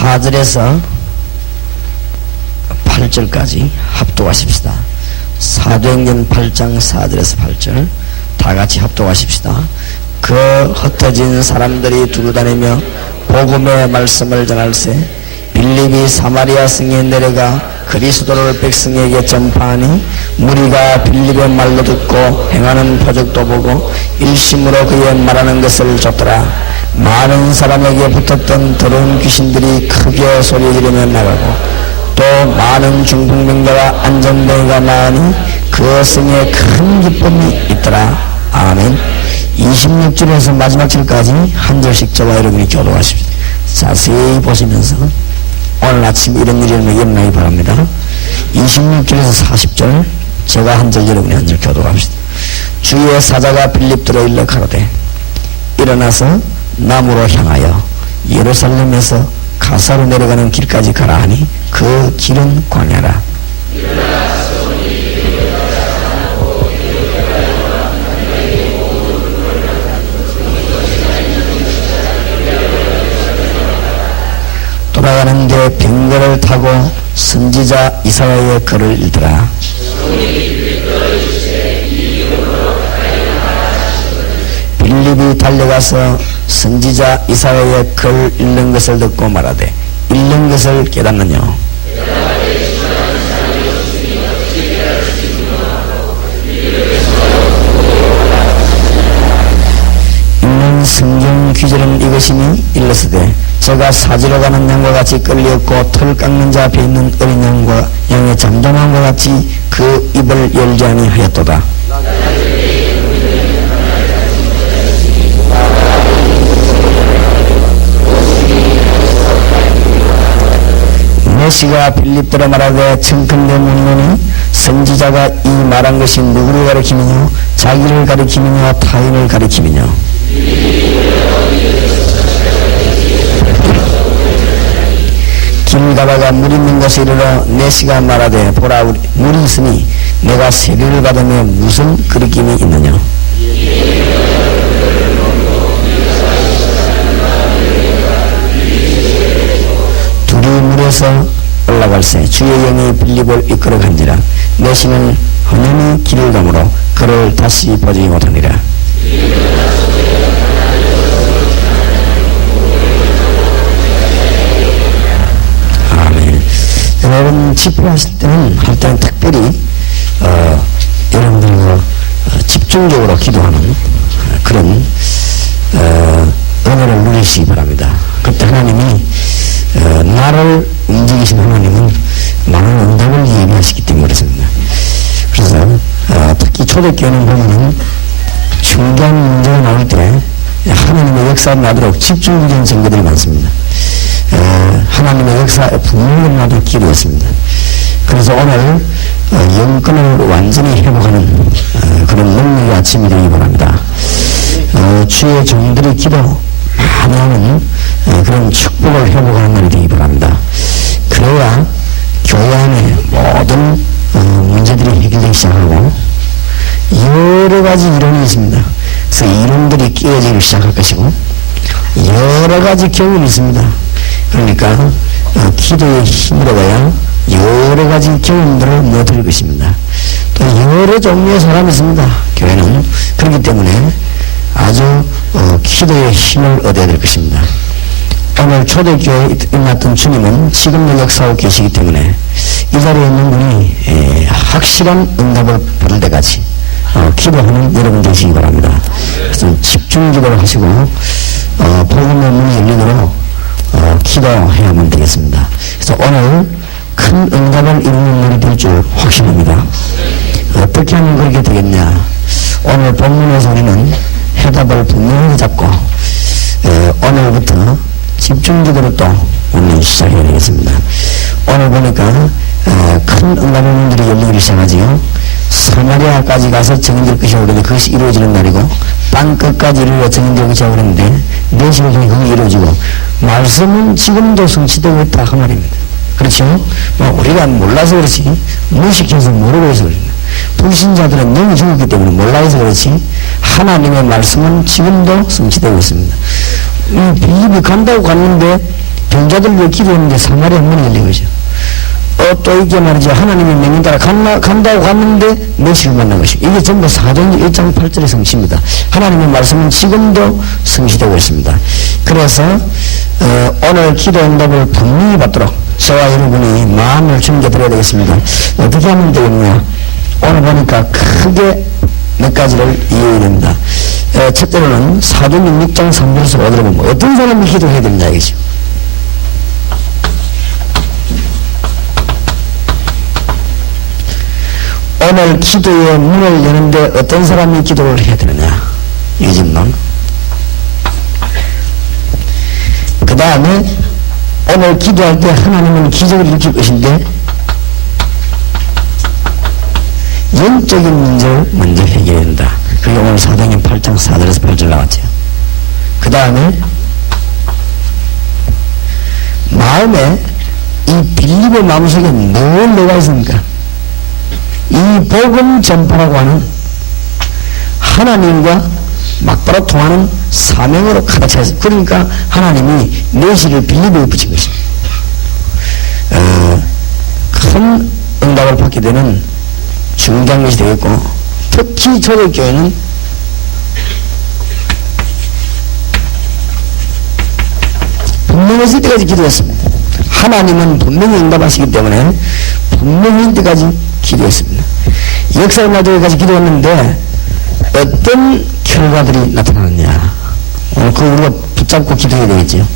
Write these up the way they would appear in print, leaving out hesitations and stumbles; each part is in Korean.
4절에서 8절까지 합독하십시다. 사도행전 8장 4절에서 8절 다 같이 합독하십시다. 그 흩어진 사람들이 두루다니며 복음의 말씀을 전할세 빌립이 사마리아 성에 내려가 그리스도를 백성에게 전파하니 무리가 빌립의 말로 듣고 행하는 표적도 보고 일심으로 그의 말하는 것을 좇더라. 많은 사람에게 붙었던 더러운 귀신들이 크게 소리 지르며 나가고 또 많은 중풍병자와 안전병이가 나으니 그 성에 큰 기쁨이 있더라. 아멘. 26절에서 마지막 절까지 한 절씩 저와 여러분이 교도하십시오. 자세히 보시면서 오늘 아침 이런 일이 일어나기 바랍니다. 26절에서 40절 제가 한 절 여러분이 한 절 교도합시다. 주의 사자가 빌립들어 일러 가로되 일어나서 남으로 향하여 예루살렘에서 가사로 내려가는 길까지 가라 하니 그 길은 광야라. 돌아가는데 병거를 타고 선지자 이사야의 글을 읽더라. 빌립이 달려가서 선지자 이사야의 글 읽는 것을 듣고 말하되 읽는 것을 깨닫느냐. 읽는 성경 귀절은 이것이니 일렀으되 제가 사지러 가는 양과 같이 끌렸고 털 깎는 자 앞에 있는 어린 양과 양의 잠잠함과 같이 그 입을 열지 아니하였도다. 메시가 빌립들어 말하되 청컨대 묻노니 선지자가 이 말한 것이 누구를 가리키느냐 자기를 가리키느냐 타인을 가리키느냐. 길 가다가 물 있는 곳에 이르러 메시가 말하되 보라 물이 있으니 내가 세례를 받으며 무슨 거리낌이 있느냐. 둘이 물에서 올라갈새 주의 영이 빌립을 이끌어 간지라. 메시는 헌연히 길을 가므로 그를 다시 보지 못하니라. 아멘. 여러분 집회하실 때는 할 때는 특별히 여러분들과 집중적으로 기도하는 그런 은혜를 누리시기 바랍니다. 그때 하나님이 나를 움직이신 하나님은 많은 응답을 예비하시기 때문에 그렇습니다. 그래서 특히 초대교회는 보면은 중요한 문제가 나올 때 하나님의 역사를 나도록 집중적인 증거들이 많습니다. 하나님의 역사에 분명히 나도록 기도했습니다. 그래서 오늘 영권을 완전히 회복하는 그런 능력의 아침이 되기 바랍니다. 주의 종들이 기도 많이 하는 그런 축복을 회복하는 날이 되기 바랍니다. 그래야 교회 안에 모든 문제들이 해결되기 시작하고 여러 가지 이론이 있습니다. 그래서 이론들이 깨어지기 시작할 것이고 여러 가지 경험이 있습니다. 그러니까 기도의 힘으로 가야 여러 가지 경험들을 모아드릴 것입니다. 또 여러 종류의 사람이 있습니다. 교회는. 그렇기 때문에 아주 기도의 힘을 얻어야 될 것입니다. 오늘 초대교회에 임났던 주님은 지금도 역사하고 계시기 때문에 이 자리에 있는 분이 확실한 응답을 받을 때까지 기도하는 여러분 되시기 바랍니다. 그래서 집중기도를 하시고 복음의 문이 열리도록 기도해야만 되겠습니다. 그래서 오늘 큰 응답을 이루는 날이 될 줄 확신합니다. 어떻게 하면 그렇게 되겠냐. 오늘 본문에서 우리는 해답을 분명히 잡고 오늘부터 집중적으로 또 오늘 시작해야 되겠습니다. 오늘 보니까 큰 응답의 문들이 열리기 시작하지요. 사마리아까지 가서 정인될 것이 오르는데 그것이 이루어지는 날이고 땅끝까지 이르러 정인될 것이 오르는데 4시간 중에 그게 이루어지고 말씀은 지금도 성취되고 있다 그 말입니다. 그렇죠? 우리가 몰라서 그렇지 무식해서 모르고 해서 그렇습니다. 불신자들은 너무 죽었기 때문에 몰라서 그렇지 하나님의 말씀은 지금도 성취되고 있습니다. 빌립이 간다고 갔는데 병자들 위해 기도했는데 사마리아 문이 열린 거죠. 또 이게 말이죠. 하나님의 명령 따라 간다고 갔는데 메시를 만난 것이고, 이게 전부 사도행전 1장 8절의 성취입니다. 하나님의 말씀은 지금도 성취되고 있습니다. 그래서 오늘 기도 응답을 분명히 받도록 저와 여러분이 마음을 준비해드려야 되겠습니다. 어떻게 하면 되겠냐? 오늘 보니까 크게 몇 가지를 이해해야 됩니다. 첫째로는 사도행전 6장 3절에서 5절에 보면 어떤 사람이 기도해야 되느냐 이거죠. 오늘 기도의 문을 여는데 어떤 사람이 기도를 해야 되느냐 이 질문. 그 다음에 오늘 기도할 때 하나님은 기적을 일으킬 것인데 영적인 문제를 먼저 해결해야 된다. 그게 오늘 사도행전 8장 4절에서 8절 나왔죠. 그 다음에 마음에 이 빌립의 마음속에 뭘 내가 있습니까? 이 복음 전파라고 하는 하나님과 막바로 통하는 사명으로 가득 차 있습니다. 그러니까 하나님이 메시를 빌립에 붙인 것입니다. 큰 응답을 받게 되는 중요한 것이 되겠고, 특히 초대교회는 분명히 있을 때까지 기도했습니다. 하나님은 분명히 응답하시기 때문에 분명히 있을 때까지 기도했습니다. 역사를 놔두기까지 기도했는데 어떤 결과들이 나타나느냐, 오늘 그거 우리가 붙잡고 기도해야 되겠죠.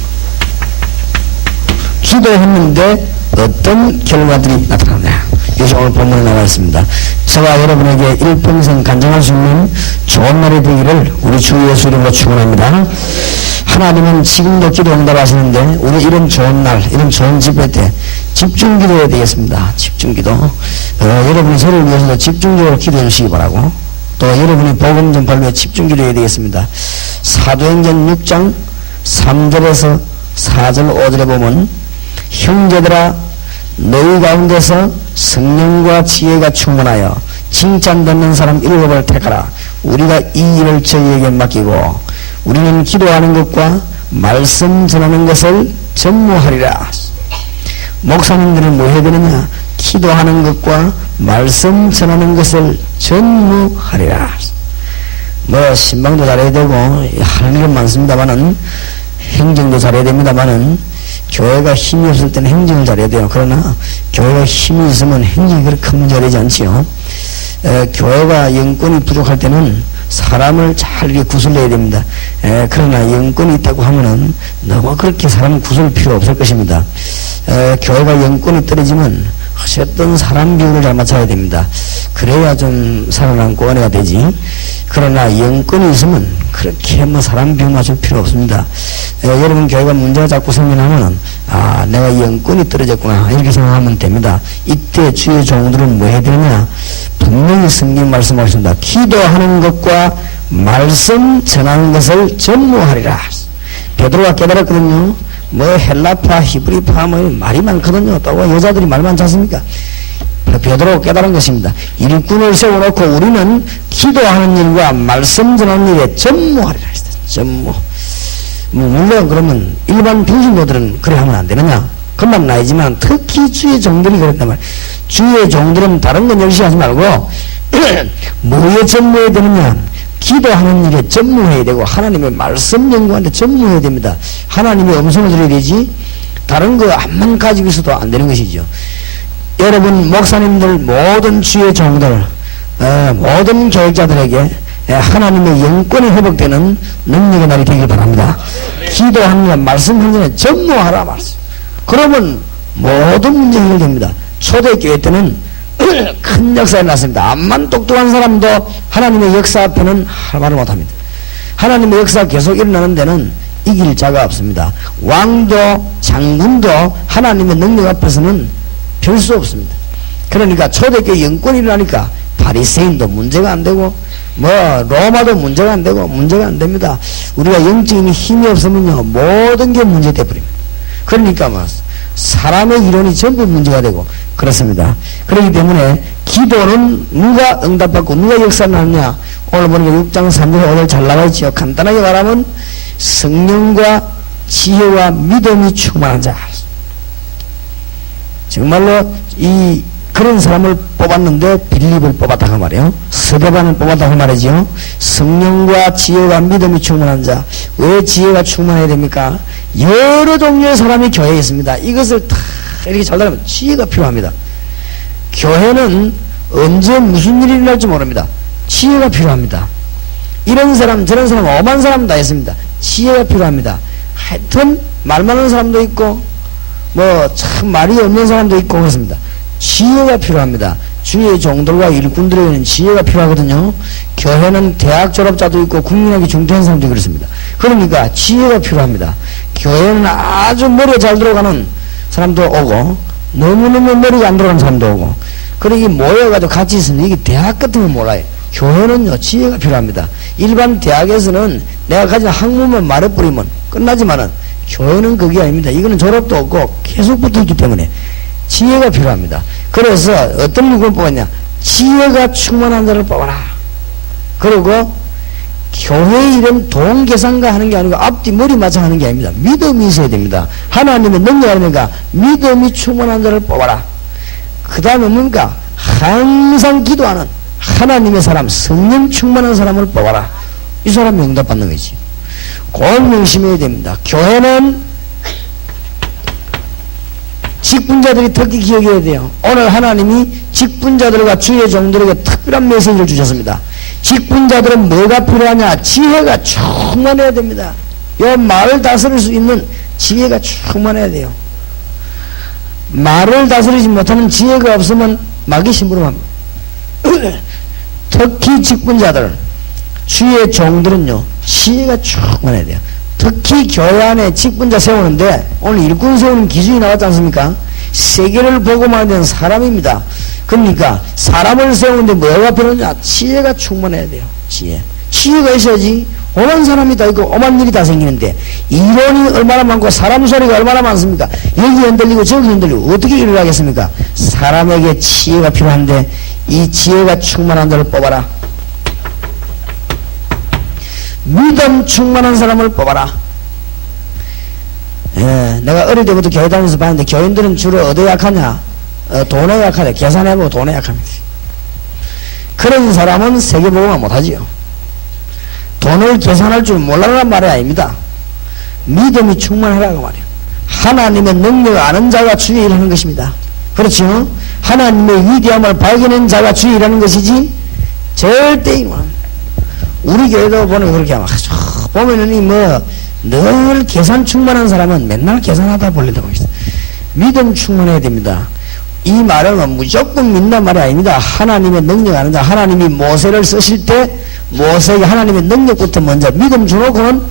기도했는데 어떤 결과들이 나타나느냐, 이것이 오늘 본문에 나와 있습니다. 저와 여러분에게 일평생 간증할 수 있는 좋은 날이 되기를 우리 주 예수 이름으로 축원합니다. 하나님은 지금도 기도 응답하시는데 우리 이런 좋은 날, 이런 좋은 집회 때 집중 기도해야 되겠습니다. 집중 기도. 여러분이 저를 위해서도 집중적으로 기도해 주시기 바라고, 또 여러분이 복음 전파를 위해 집중 기도해야 되겠습니다. 사도행전 6장 3절에서 4절 5절에 보면 형제들아 너희 가운데서 성령과 지혜가 충만하여 칭찬받는 사람 7을 택하라. 우리가 이 일을 저희에게 맡기고 우리는 기도하는 것과 말씀 전하는 것을 전무하리라. 목사님들은 뭐 해야 되느냐? 기도하는 것과 말씀 전하는 것을 전무하리라. 뭐 신방도 잘해야 되고 할 일은 많습니다만은, 행정도 잘해야 됩니다만은, 교회가 힘이 없을 때는 행정을 잘해야 돼요. 그러나 교회가 힘이 있으면 행정이 그렇게 큰 문제가 되지 않지요. 교회가 영권이 부족할 때는 사람을 잘 이렇게 구슬려야 됩니다. 그러나 영권이 있다고 하면은 너무 그렇게 사람 구슬 필요 없을 것입니다. 교회가 영권이 떨어지면 어쨌든 사람 비율을 잘 맞춰야 됩니다. 그래야 좀 살아남고 은혜가 되지. 그러나 영권이 있으면 그렇게 뭐 사람 비율 맞출 필요 없습니다. 여러분 교회가 문제가 자꾸 생겨나면은 내가 영권이 떨어졌구나 이렇게 생각하면 됩니다. 이때 주의 종들은 뭐 해야 되느냐? 분명히 성경 말씀하십니다. 기도하는 것과 말씀 전하는 것을 전무하리라. 베드로가 깨달았거든요. 뭐 헬라파, 히브리파 뭐 말이 많거든요. 또 여자들이 말 많지 않습니까? 베드로가 깨달은 것입니다. 일꾼을 세워놓고 우리는 기도하는 일과 말씀 전하는 일에 전무하리라 했어요. 전무. 물론 그러면 일반 평신도들은 그래 하면 안 되느냐? 그만 나이지만 특히 주의 종들이 그랬단 말이에요. 주의 종들은 다른 건 열심히 하지 말고 뭐에 전무해야 되느냐? 기도하는 일에 전무해야 되고 하나님의 말씀 연구하는데 전무해야 됩니다. 하나님의 음성을 들어야 되지 다른 거 암만 가지고 있어도 안 되는 것이죠. 여러분 목사님들, 모든 주의 종들, 모든 교육자들에게 하나님의 영권이 회복되는 능력의 날이 되길 바랍니다. 기도하는 일, 말씀하는 일에 전무하라 말씀. 그러면 모든 문제 해결됩니다. 초대교회 때는 큰 역사가 났습니다. 암만 똑똑한 사람도 하나님의 역사 앞에는 할 말을 못합니다. 하나님의 역사가 계속 일어나는 데는 이길 자가 없습니다. 왕도 장군도 하나님의 능력 앞에서는 별 수 없습니다. 그러니까 초대교회 영권이 일어나니까 바리새인도 문제가 안 되고 뭐 로마도 문제가 안 되고 문제가 안 됩니다. 우리가 영적인 힘이 없으면요 모든 게 문제돼 버립니다. 그러니까 뭐 사람의 이론이 전부 문제가 되고 그렇습니다. 그렇기 때문에 기도는 누가 응답받고 누가 역사를 하느냐? 오늘 보니까 6장 3절 5절 잘 나와 있죠. 간단하게 말하면 성령과 지혜와 믿음이 충만한 자. 정말로 그런 사람을 뽑았는데 빌립을 뽑았다 그 말이에요. 스데반을 뽑았다 그 말이죠. 성령과 지혜와 믿음이 충만한 자. 왜 지혜가 충만해야 됩니까? 여러 종류의 사람이 교회에 있습니다. 이것을 다 이렇게 잘 따르면 지혜가 필요합니다. 교회는 언제 무슨 일이 일어날지 모릅니다. 지혜가 필요합니다. 이런 사람 저런 사람 엄한 사람 다 있습니다. 지혜가 필요합니다. 하여튼 말 많은 사람도 있고 뭐 참 말이 없는 사람도 있고 그렇습니다. 지혜가 필요합니다. 주의 종들과 일꾼들에게는 지혜가 필요하거든요. 교회는 대학 졸업자도 있고 국민학위 중퇴한 사람도 그렇습니다. 그러니까 지혜가 필요합니다. 교회는 아주 머리가 잘 들어가는 사람도 오고 너무너무 머리가 안 들어가는 사람도 오고 그러기 모여가지고 같이 있으면 이게 대학 같은 건 몰라요. 교회는요 지혜가 필요합니다. 일반 대학에서는 내가 가진 학문만 말해버리면 끝나지만은 교회는 그게 아닙니다. 이거는 졸업도 없고 계속 붙어있기 때문에 지혜가 필요합니다. 그래서 어떤 누구를 뽑았냐? 지혜가 충만한 자를 뽑아라. 그리고 교회 이름 돈 계산가 하는 게 아니고 앞뒤 머리 맞춰 하는 게 아닙니다. 믿음이 있어야 됩니다. 하나님의 능력이니까 믿음이 충만한 자를 뽑아라. 그 다음에 뭔가 항상 기도하는 하나님의 사람, 성령 충만한 사람을 뽑아라. 이 사람이 응답받는 거지. 꼭 명심해야 됩니다. 교회는 직분자들이 특히 기억해야 돼요. 오늘 하나님이 직분자들과 주의 종들에게 특별한 메시지를 주셨습니다. 직분자들은 뭐가 필요하냐? 지혜가 충만해야 됩니다. 이 말을 다스릴 수 있는 지혜가 충만해야 돼요. 말을 다스리지 못하는 지혜가 없으면 마귀 심부름합니다. 특히 직분자들, 주의 종들은요 지혜가 충만해야 돼요. 특히 교회 안에 직분자 세우는데 오늘 일꾼 세우는 기준이 나왔지 않습니까? 세계를 보고만 되는 사람입니다. 그러니까 사람을 세우는데 뭐가 필요하냐? 지혜가 충만해야 돼요. 지혜가 있어야지 오만 사람이 다 있고 오만 일이 다 생기는데 이론이 얼마나 많고 사람 소리가 얼마나 많습니까? 여기 흔들리고 저기 흔들리고 어떻게 일을 하겠습니까? 사람에게 지혜가 필요한데 이 지혜가 충만한 자를 뽑아라. 믿음 충만한 사람을 뽑아라. 예, 내가 어릴 때부터 교회 다니면서 봤는데 교인들은 주로 어디에 약하냐? 돈에 약하다. 계산해보고 돈에 약합니다. 그런 사람은 세계보고만 못하지요. 돈을 계산할 줄 몰라란 말이 아닙니다. 믿음이 충만하라고 말이에요. 하나님의 능력을 아는 자가 주의 일하는 것입니다. 그렇죠? 하나님의 위대함을 발견한 자가 주의 일하는 것이지 절대 이만 우리 교회도 보면 그렇게 하면 보면은 늘 계산 충만한 사람은 맨날 계산하다 벌린다고 했어요. 믿음 충만해야 됩니다. 이 말은 무조건 믿는 말이 아닙니다. 하나님의 능력 아는 자, 하나님이 모세를 쓰실 때 모세에게 하나님의 능력부터 먼저 믿음 주놓고는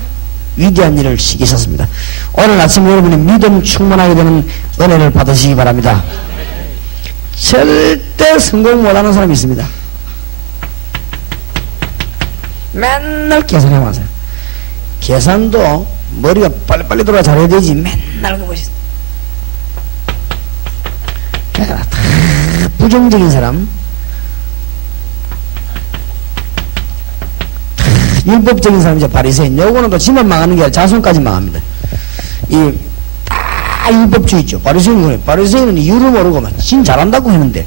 위대한 일을 시키셨습니다. 오늘 아침 여러분이 믿음 충만하게 되는 은혜를 받으시기 바랍니다. 절대 성공 못하는 사람이 있습니다. 맨날 계산해와서요. 계산도 머리가 빨리빨리 돌아 잘해야 되지 맨날 그거 있어. 다 부정적인 사람, 율법적인 사람이죠. 바리새인. 요거는 또 지만 망하는 게 아니라 자손까지 망합니다. 다 율법주의 있죠. 바리새인은 이유를 모르고 진 잘한다고 했는데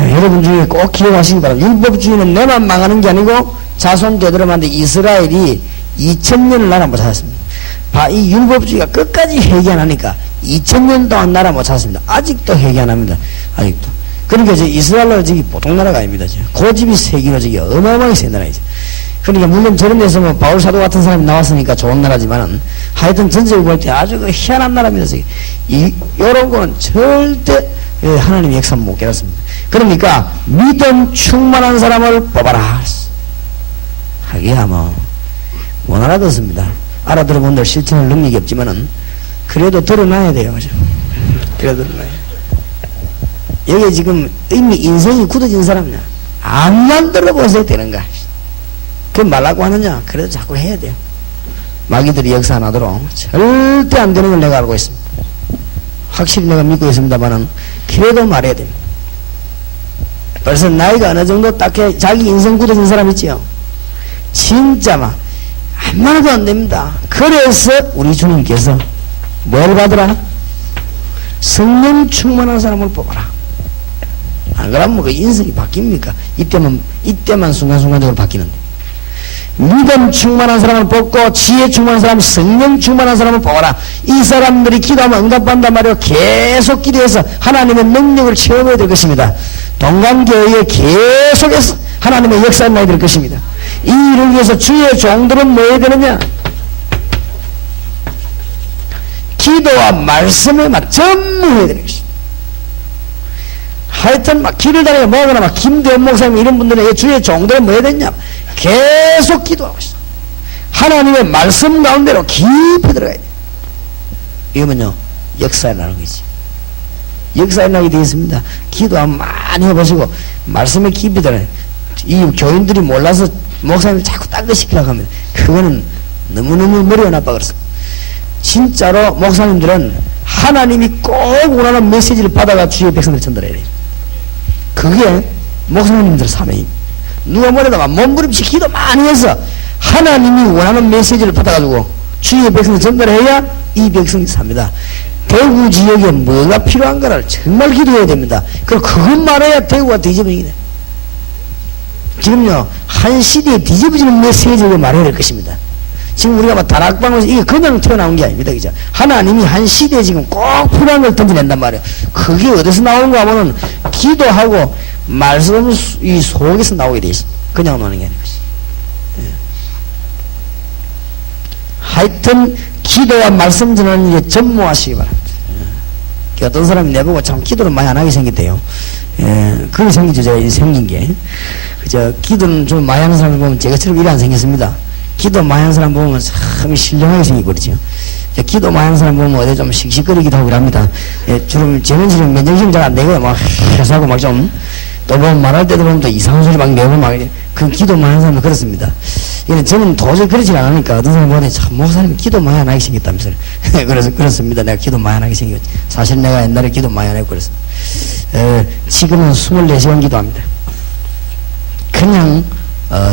여러분 중에 꼭 기억하시기 바랍니다. 율법주의는 내만 망하는 게 아니고 자손 되들어만데 이스라엘이 2000년을 나라 못 찾았습니다. 이 율법주의가 끝까지 회개 안 하니까 2000년 동안 나라 못 찾았습니다. 아직도 회개 안 합니다. 아직도. 그러니까 이스라엘은 저기 보통 나라가 아닙니다. 고집이 세기로 저기 어마어마하게 센 나라이죠. 그러니까 물론 저런 데서 바울 사도 같은 사람이 나왔으니까 좋은 나라지만은 하여튼 전적으로 볼 때 아주 희한한 나라입니다. 저기. 요런 거는 절대 하나님의 역사 못 깨닫습니다. 그러니까 믿음 충만한 사람을 뽑아라. 하기야 못 알아듣습니다. 알아들어본들 실천할 능력이 없지만은 그래도 드러나야 돼요. 그죠? 그래도 드러나야 돼요. 여기 지금 이미 인생이 굳어진 사람이냐? 암만 들어보셔야 되는가? 그 말라고 하느냐? 그래도 자꾸 해야 돼요. 마귀들이 역사 안 하도록 절대 안 되는 걸 내가 알고 있습니다. 확실히 내가 믿고 있습니다만은 그래도 말해야 됩니다. 벌써 나이가 어느 정도 딱히 자기 인생 굳어진 사람 있지요? 진짜 아무나도 안 됩니다. 그래서 우리 주님께서 뭘 받으라? 성령 충만한 사람을 뽑아라. 안 그러면 그 인생이 바뀝니까? 이때만 순간순간적으로 바뀌는데. 믿음 충만한 사람을 뽑고 지혜 충만한 사람, 성령 충만한 사람을 뽑아라. 이 사람들이 기도하면 응답받는단 말이에요. 계속 기도해서 하나님의 능력을 체험해야 될 것입니다. 동강교회에 계속해서 하나님의 역사를 나야 될 것입니다. 이 일을 위해서 주의 종들은 뭐 해야 되느냐? 기도와 말씀에 전무해야 되는 것입니다. 하여튼 막 길을 다니고 뭐하거나 막 김대원 목사님 이런 분들은 주의 종들은 뭐 해야 되냐? 계속 기도하고 있어. 하나님의 말씀 가운데로 깊이 들어가야 돼. 이러면요 역사에 나는 거지. 역사에 나게 되어 있습니다. 기도 한번 많이 해보시고 말씀에 깊이 들어가야 돼. 이 교인들이 몰라서 목사님이 자꾸 딴 거 시키려고 하면 그거는 너무너무 머리가 나빠 그랬어. 진짜로 목사님들은 하나님이 꼭 원하는 메시지를 받아가 주의 백성들 전달해야 돼요. 그게 목사님들 사명입니다. 누가 뭐래다가 몸부림치 기도 많이 해서 하나님이 원하는 메시지를 받아가지고 주의 백성을 전달해야 이 백성이 삽니다. 대구 지역에 뭐가 필요한가를 정말 기도해야 됩니다. 그리고 그것 말해야 대구가 뒤집어지게 돼. 지금요 한 시대에 뒤집어지는 메시지를 말해야 될 것입니다. 지금 우리가 막 다락방에서 이게 그냥 튀어나온 게 아닙니다. 그죠? 하나님이 한 시대에 지금 꼭 필요한 걸 던져낸단 말이에요. 그게 어디서 나오는가 하면은 기도하고 말씀 이 속에서 나오게 돼 있어. 그냥 나오는 게 아닌 것이. 예. 하여튼 기도와 말씀 전하는 일에 전무하시기 바랍니다. 예. 어떤 사람이 내보고 참 기도를 많이 안 하게 생겼대요. 예. 그게 생기죠. 제가 생긴 게. 그저 기도는 좀 많이 하는 사람을 보면 제가처럼 일이 안 생겼습니다. 기도 많이 하는 사람 보면 참 신령하게 생기버리죠. 기도 많이 하는 사람 보면 어디 좀 씩씩거리기도 하고 합니다. 예, 주로 저는 지금 면역性잘 안 되고요. 막 해서하고 막 좀 또 보면 말할 때도 보면 또 이상한 소리 막 내고 막 그 기도 많이 하는 사람은 그렇습니다. 저는 도저히 그러지 않으니까 어떤 사람 보니 참 목사님이 기도 많이 안 하게 생겼다면서요. 그래서 그렇습니다. 내가 기도 많이 안 하게 생겼지. 사실 내가 옛날에 기도 많이 안 하고 그랬습니다. 지금은 24시간 기도합니다. 그냥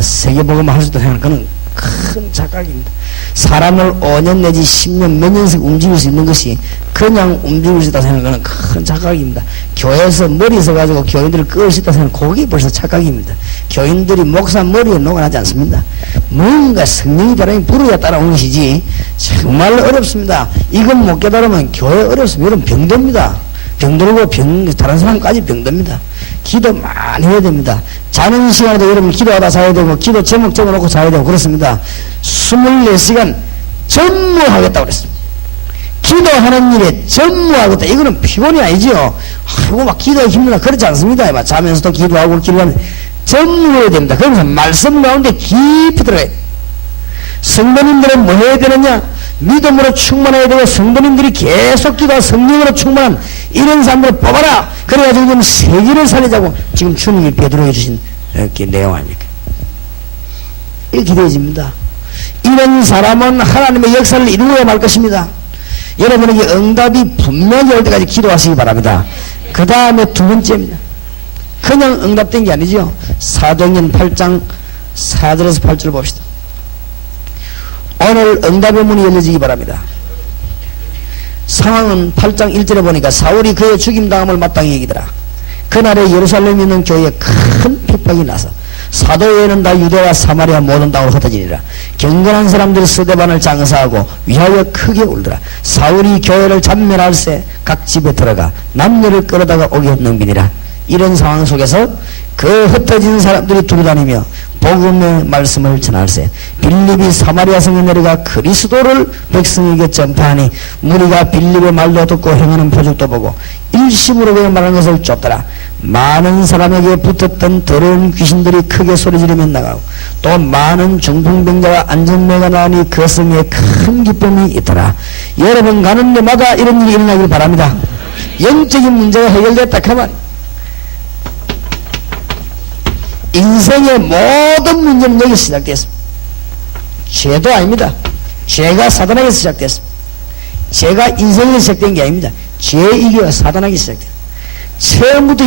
세계복음을 할 수도 생각하는 그는 큰 착각입니다. 사람을 5년 내지 10년 몇 년씩 움직일 수 있는 것이 그냥 움직일 수 있다 생각하는 큰 착각입니다. 교회에서 머리 서가지고 교인들을 끌 수 있다 생각하는 그게 벌써 착각입니다. 교인들이 목사 머리에 녹아나지 않습니다. 뭔가 성령의 바람이 불어야 따라오는 것이지 정말 어렵습니다. 이건 못 깨달으면 교회 어렵습니다. 이런 병듭니다. 병들고 다른 사람까지 병듭니다. 기도 많이 해야 됩니다. 자는 시간에도 여러분 기도하다 자야 되고 기도 제목 적어놓고 자야 되고 그렇습니다. 24시간 전무하겠다고 그랬습니다. 기도하는 일에 전무하겠다. 이거는 피곤이 아니지요. 아이고 막 기도에 힘들다 그렇지 않습니다. 막 자면서도 기도하고 기도하는 전무해야 됩니다. 그러면서 말씀 가운데 깊이 들어가야 돼요. 성도님들은 뭐 해야 되느냐? 믿음으로 충만해야 되고 성도님들이 계속 기도하고 성령으로 충만한 이런 사람들을 뽑아라. 그래가지고 지금 세계를 살리자고 지금 주님이 베드로에게 주신 이렇게 내용 아닙니까? 이렇게 기도해집니다. 이런 사람은 하나님의 역사를 이루어야 말 것입니다. 여러분에게 응답이 분명히 올 때까지 기도하시기 바랍니다. 그 다음에 두 번째입니다. 그냥 응답된 게 아니죠. 사도행전 8장 4절에서 8절을 봅시다. 오늘 응답의 문이 열려지기 바랍니다. 상황은 8장 1절에 보니까 사울이 그의 죽임당함을 마땅히 여기더라. 그날에 예루살렘에 있는 교회에 큰 핍박이 나서 사도회는 다 유대와 사마리아 모든 땅으로 흩어지니라. 경건한 사람들이 스데반을 장사하고 위하여 크게 울더라. 사울이 교회를 잔멸할세 각 집에 들어가 남녀를 끌어다가 오게 넘기니라. 이런 상황 속에서 그 흩어진 사람들이 두루다니며 복음의 말씀을 전할세 빌립이 사마리아 성에 내려가 그리스도를 백성에게 전파하니 무리가 빌립의 말도 듣고 행하는 표적도 보고 일심으로 그의 말하는 것을 쫓더라. 많은 사람에게 붙었던 더러운 귀신들이 크게 소리지르며 나가고 또 많은 중풍병자와 안전매가 나오니 그 성에 큰 기쁨이 있더라. 여러분 가는 데마다 이런 일이 일어나길 바랍니다. 영적인 문제가 해결됐다 그만. 인생의 모든 문제는 여기서 시작됐습니다. 죄도 아닙니다. 죄가 사단에게서 시작됐습니다. 죄가 인생에서 시작된 게 아닙니다. 죄이기가 사단에게 시작돼요. 처음부터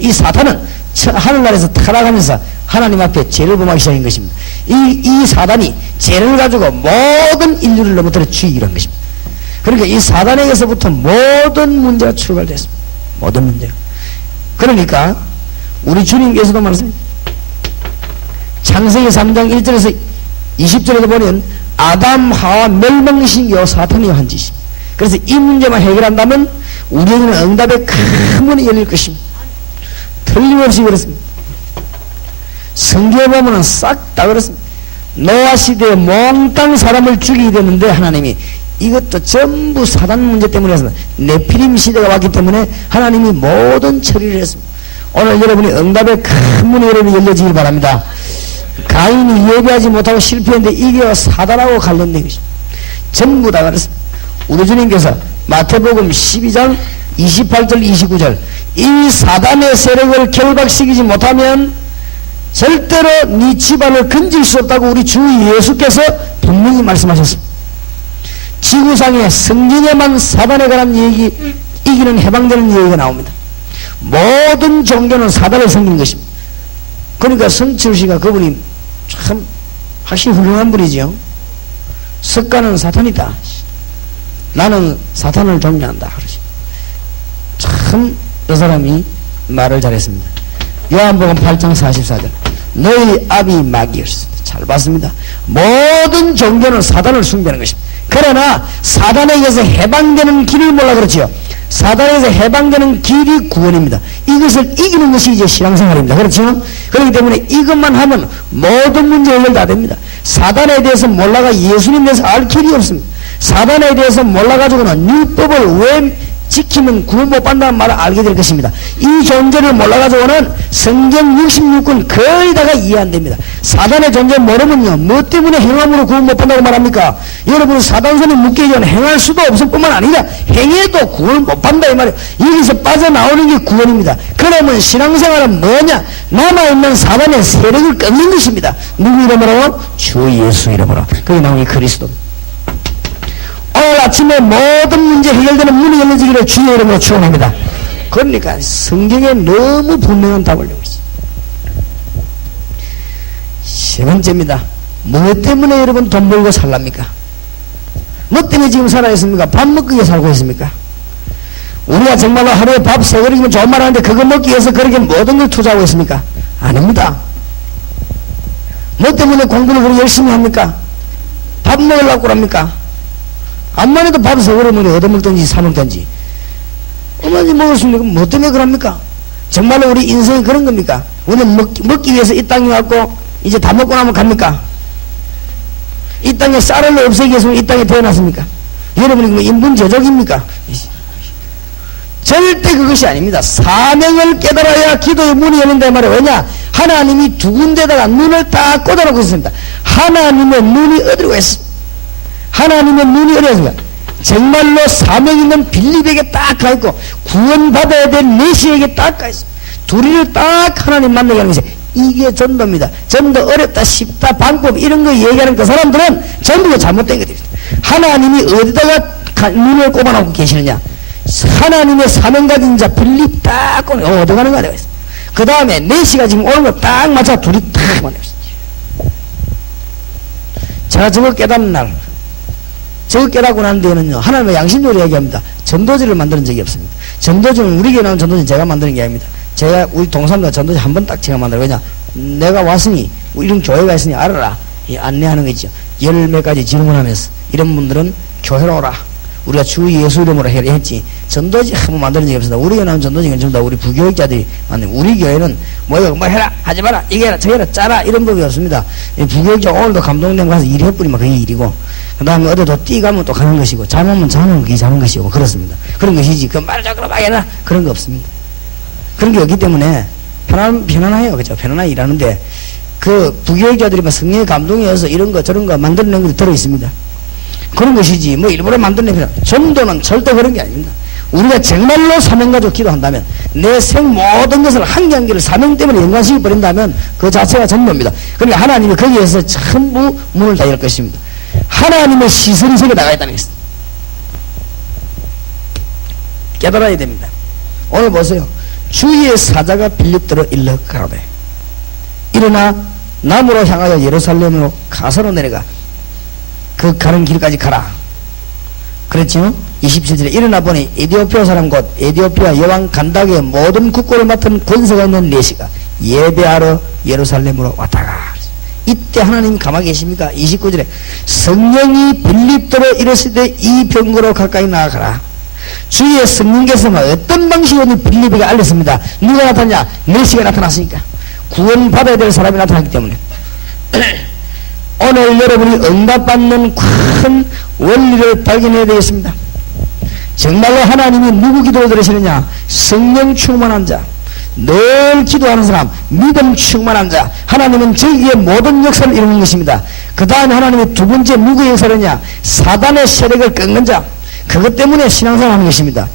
이 사탄은 하늘나라에서 타락하면서 하나님 앞에 죄를 범하기 시작한 것입니다. 이 사단이 죄를 가지고 모든 인류를 넘어뜨려 죽이기로 한 것입니다. 그러니까 이 사단에게서부터 모든 문제가 출발됐습니다. 모든 문제가. 그러니까 우리 주님께서도 말씀합니다. 창세기 3장 1절에서 20절에도 보면 아담 하와 멸망신기와 사탄이 한 짓입니다. 그래서 이 문제만 해결한다면 우리에게는 응답의 큰 문이 열릴 것입니다. 틀림없이 그렇습니다. 성경에 보면 싹 다 그렇습니다. 노아 시대에 몽땅 사람을 죽이게 됐는데 하나님이 이것도 전부 사단 문제 때문에 했습니다. 네피림 시대가 왔기 때문에 하나님이 모든 처리를 했습니다. 오늘 여러분이 응답의 큰 문이 여러분이 열려지길 바랍니다. 가인이 예배하지 못하고 실패했는데 이게 사단하고 관련된 것입니다. 전부 다 그렇습니다. 우리 주님께서 마태복음 12장 28절 29절 이 사단의 세력을 결박시키지 못하면 절대로 네 집안을 건질 수 없다고 우리 주 예수께서 분명히 말씀하셨습니다. 지구상에 성경에만 사단에 관한 얘기, 이기는 해방되는 얘기가 나옵니다. 모든 종교는 사단을 섬기는 것입니다. 그러니까 성철씨가 그분이 참 확실히 훌륭한 분이지요. 석가는 사탄이다. 나는 사탄을 존경한다. 그러지. 참 그 사람이 말을 잘했습니다. 요한복음 8장 44절 너희 아비 마귀였습니다. 잘 봤습니다. 모든 종교는 사단을 숭배하는 것입니다. 그러나 사단에게서 해방되는 길을 몰라 그렇지요. 사단에서 해방되는 길이 구원입니다. 이것을 이기는 것이 이제 신앙생활입니다. 그렇죠? 그렇기 때문에 이것만 하면 모든 문제 해결 다 됩니다. 사단에 대해서 몰라가 예수님에 대해서 알 길이 없습니다. 사단에 대해서 몰라가지고는 율법을 왜 지키면 구원 못 받는다는 말을 알게 될 것입니다. 이 존재를 몰라가지고는 성경 66권 거의 다가 이해 안 됩니다. 사단의 존재 모르면요, 뭐 때문에 행함으로 구원 못 받는다고 말합니까? 여러분 사단손에 묶이기 전에 행할 수도 없을 뿐만 아니라 행해도 구원 못 받는다 이 말이에요. 여기서 빠져나오는 게 구원입니다. 그러면 신앙생활은 뭐냐? 남아있는 사단의 세력을 끊는 것입니다. 누구 이름으로? 주 예수 이름으로. 그게 나오는 게 그리스도입니다. 오늘 아침에 모든 문제 해결되는 문이 열려지기를 주의 이름으로 축원합니다. 그러니까 성경에 너무 분명한 답을 주고 있어요. 세 번째입니다. 무엇 때문에 여러분 돈 벌고 살랍니까? 뭐 때문에 지금 살아있습니까? 밥 먹기 위해 살고 있습니까? 우리가 정말로 하루에 밥 세 그릇이면 좋은 말 하는데 그거 먹기 위해서 그렇게 모든 걸 투자하고 있습니까? 아닙니다. 뭐 때문에 공부를 그렇게 열심히 합니까? 밥 먹으려고 합니까? 암만 해도 밥 세 그릇을 얻어먹든지 사먹든지 어머니 먹었습니까? 뭐 때문에 그럽니까? 정말로 우리 인생이 그런 겁니까? 우리는 먹기 위해서 이 땅에 왔고 이제 다 먹고 나면 갑니까? 이 땅에 쌀을 없애기 위해서 이 땅에 태어났습니까? 여러분이 뭐 인분 제족입니까? 절대 그것이 아닙니다. 사명을 깨달아야 기도의 문이 열린다 말이에요. 왜냐? 하나님이 두 군데다가 눈을 딱 꽂아놓고 있습니다. 하나님의 눈이 어디로 있습니까? 하나님의 눈이 어디 있습니까? 정말로 사명 있는 빌립에게 딱 가있고 구원받아야 될 메시에게 딱 가있습니다. 둘이를 딱 하나님 만나게 하는 것이 이게 전도입니다. 전도 어렵다 쉽다 방법 이런 거 얘기하는 그 사람들은 전부 잘못된 것들입니다. 하나님이 어디다가 눈을 꼽아놓고 계시느냐? 하나님의 사명 가진 자 빌립 딱 꼽아 어디 가는가 되어 있어요. 그 다음에 메시가 지금 오는 거 딱 맞춰 둘이 딱 만나있어요. 제가 저거 깨닫는 날 저거 깨닫고 난 뒤에는요, 하나님의 양심적으로 얘기합니다. 전도지를 만드는 적이 없습니다. 전도지는 우리 교회 나온 전도지는 제가 만드는 게 아닙니다. 제가 우리 동산도 전도지 한 번 딱 제가 만들어요. 왜냐? 내가 왔으니, 이런 교회가 있으니 알아라. 이 안내하는 거죠. 열 몇 가지 질문하면서, 이런 분들은 교회로 오라. 우리가 주 예수 이름으로 했지. 전도지 한 번 만드는 적이 없습니다. 우리 교회 나온 전도지는 전부 다 우리 부교육자들이 만든, 우리 교회는 뭐 해라, 하지 마라, 이게 해라, 저 해라, 짜라, 이런 법이 없습니다. 부교육자 오늘도 감동된 거 가서 일이 해뿌리면 그게 일이고, 그 다음에 어디도 뛰가면 또 가는 것이고, 잘못하면 잘못하면 그게 잘한 것이고, 그렇습니다. 그런 것이지, 그 말을 자꾸 막 해라, 그런 거 없습니다. 그런 게 없기 때문에, 편안해요. 그죠? 편안하게 일하는데, 그 부교육자들이 막 성령의 감동이어서 이런 거 저런 거 만들어낸 것도 들어있습니다. 그런 것이지, 뭐 일부러 만들어낸 전도는 절대 그런 게 아닙니다. 우리가 정말로 사명 가지고 기도한다면, 내 생 모든 것을 한 개 한 개를 사명 때문에 연관시켜 버린다면, 그 자체가 전도입니다. 그러니까 하나님이 거기에서 전부 문을 다 열 것입니다. 하나님의 시선이 속에 나가 있다는 것입니다. 깨달아야 됩니다. 오늘 보세요. 주의 사자가 빌립더로 일러 가로되 일어나 남으로 향하여 예루살렘으로 가서로 내려가 그 가는 길까지 가라. 그랬지요? 27절에 일어나 보니 에디오피아 사람 곧 에디오피아 여왕 간다게의 모든 국고를 맡은 권세가 있는 내시가 예배하러 예루살렘으로 왔다가 이때 하나님 가만히 계십니까? 29절에 성령이 빌립더로 이르시되 이 병거로 가까이 나아가라. 주의 성령께서 어떤 방식으로 빌립에게 알렸습니다. 누가 나타났냐? 내시가 나타났으니까 구원받아야 될 사람이 나타났기 때문에 오늘 여러분이 응답받는 큰 원리를 발견해야 되겠습니다. 정말로 하나님이 누구 기도를 들으시느냐? 성령 충만한 자, 늘 기도하는 사람, 믿음 충만한 자. 하나님은 저기에 모든 역사를 이루는 것입니다. 그 다음에 하나님이 두 번째 누구의 역사느냐? 사단의 세력을 꺾는 자. 그것 때문에 신앙생활 하는 것입니다.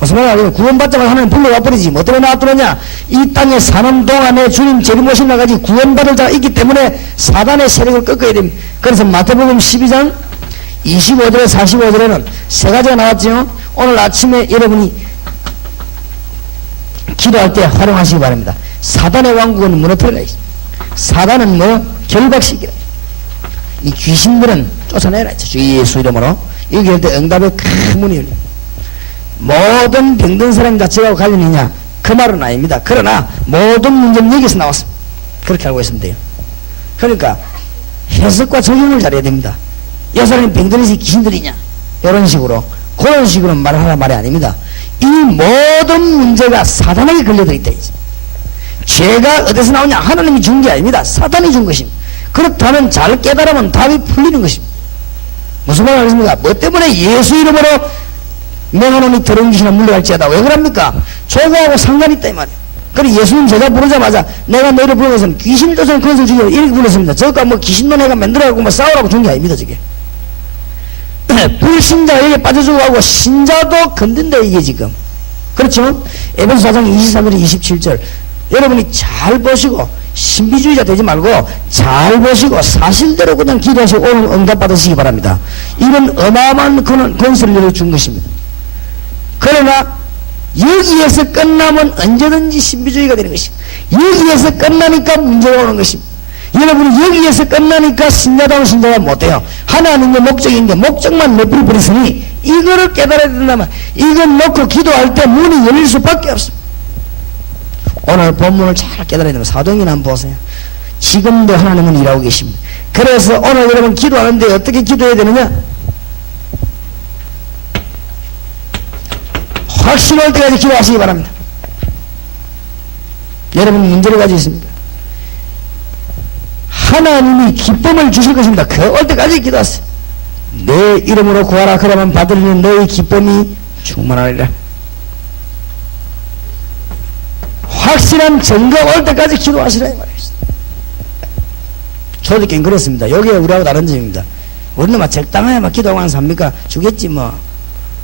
무슨 말이야? 구원받자마자 하나님 불러와 버리지. 뭐 때문에 나왔더냐? 이 땅에 사는 동안에 주님 재림오신 날까지 구원받을 자가 있기 때문에 사단의 세력을 꺾어야 됩니다. 그래서 마태복음 12장 25절에 45절에는 세 가지가 나왔죠. 오늘 아침에 여러분이 기도할 때 활용하시기 바랍니다. 사단의 왕국은 무너뜨려야 있어. 사단은 결박시키라. 이 귀신들은 쫓아내라. 주 예수 이름으로. 여기 할 때 응답의 큰 문이 열립니다. 모든 병든 사람 자체가 관련이냐? 그 말은 아닙니다. 그러나 모든 문제는 여기서 나왔습니다. 그렇게 알고 있으면 돼요. 그러니까 해석과 적용을 잘해야 됩니다. 이 사람이 병들어서 귀신들이냐? 이런 식으로 그런 식으로 말을 하란 말이 아닙니다. 이 모든 문제가 사단에게 걸려져 있다. 죄가 어디서 나오냐? 하나님이 준 게 아닙니다. 사단이 준 것입니다. 그렇다면 잘 깨달으면 답이 풀리는 것입니다. 무슨 말을 하겠습니까? 뭐 때문에 예수 이름으로 명하노니 더러운 귀신을 물러갈지어다. 왜 그럽니까? 저거하고 상관이 있다 이 말이에요. 그래 예수님 제가 부르자마자 내가 너희를 부르면서 귀신을 쫓아내는 그런 소리 주기로 이렇게 불렀습니다. 저거 뭐 귀신도 내가 만들어가고 뭐 싸우라고 준 게 아닙니다. 저게 불신자에게 빠져주고 하고 신자도 건든다 이게 지금. 그렇죠? 에베소 4장 23절 27절 여러분이 잘 보시고 신비주의자 되지 말고 잘 보시고 사실대로 그냥 기도하시고 오늘 응답 받으시기 바랍니다. 이런 어마어마한 권세를 준 것입니다. 그러나 여기에서 끝나면 언제든지 신비주의가 되는 것입니다. 여기에서 끝나니까 문제가 오는 것입니다. 여러분이 여기에서 끝나니까 신자다운 신자가 못돼요. 하나님의 목적인데 목적만 내버려 버렸으니 이거를 깨달아야 된다면 이걸 놓고 기도할 때 문이 열릴 수밖에 없습니다. 오늘 본문을 잘 깨달아야 됩니다. 사도행전 한번 보세요. 지금도 하나님은 일하고 계십니다. 그래서 오늘 여러분 기도하는데 어떻게 기도해야 되느냐? 확신할 때까지 기도하시기 바랍니다. 여러분 문제를 가지고 있습니까? 하나님이 기쁨을 주실 것입니다. 그 올 때까지 기도하세요. 내 이름으로 구하라 그러면 받으리니 너의 기쁨이 충만하리라. 확실한 증거 올 때까지 기도하시라 이 말이었습니다. 초대교회는 그렇습니다. 여기에 우리하고 다른 점입니다. 우리는 막 적당해야 막 기도하고 하는 사람입니까? 주겠지 뭐